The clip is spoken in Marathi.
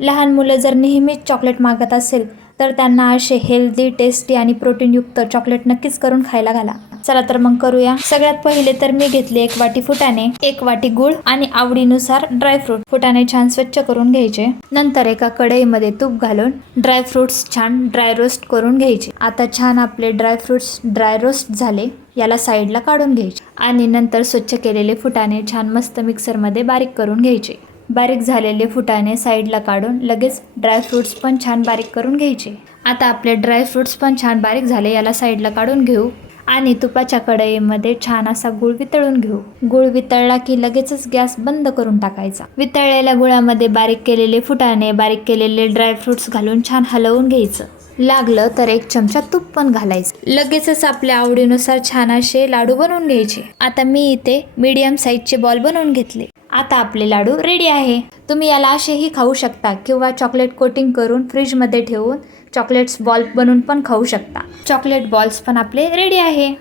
लहान मुलं जर नेहमीच चॉकलेट मागत असेल तर त्यांना असे हेल्दी, टेस्टी आणि प्रोटीनयुक्त चॉकलेट नक्कीच करून खायला घाला. चला तर मग करूया. सगळ्यात पहिले तर मी घेतले 1 वाटी फुटाणे, 1 वाटी गूळ आणि आवडीनुसार ड्रायफ्रूट. फुटाणे छान स्वच्छ करून घ्यायचे. नंतर एका कढईमध्ये तूप घालून ड्रायफ्रुट्स छान ड्राय रोस्ट करून घ्यायचे. आता छान आपले ड्रायफ्रुट्स ड्राय रोस्ट झाले. याला साईडला काढून घ्यायचे आणि नंतर स्वच्छ केलेले फुटाणे छान मस्त मिक्सरमध्ये बारीक करून घ्यायचे. बारीक झालेले फुटाणे साईडला काढून लगेच ड्रायफ्रुट्स पण छान बारीक करून घ्यायचे. आता आपले ड्रायफ्रुट्स पण छान बारीक झाले. याला साईडला काढून घेऊ आणि तुपाच्या कढईमध्ये छान असा गूळ वितळून घेऊ. गूळ वितळला की लगेचच गॅस बंद करून टाकायचा. वितळलेल्या गुळामध्ये बारीक केलेले फुटाणे, बारीक केलेले ड्रायफ्रुट्स घालून छान हलवून घ्यायचं. लागलं तर 1 चमचा तूप पण घालायचं. लगेचच आपल्या आवडीनुसार छान असे लाडू बनवून घ्यायचे. आता मी इथे मीडियम साईजचे बॉल बनवून घेतले. आता आपले लाडू रेडी आहे. तुम्ही याला असेही खाऊ शकता किंवा चॉकलेट कोटिंग करून फ्रीजमध्ये ठेवून चॉकलेट्स बॉल बनवून पण खाऊ शकता. चॉकलेट बॉल्स पण आपले रेडी आहे.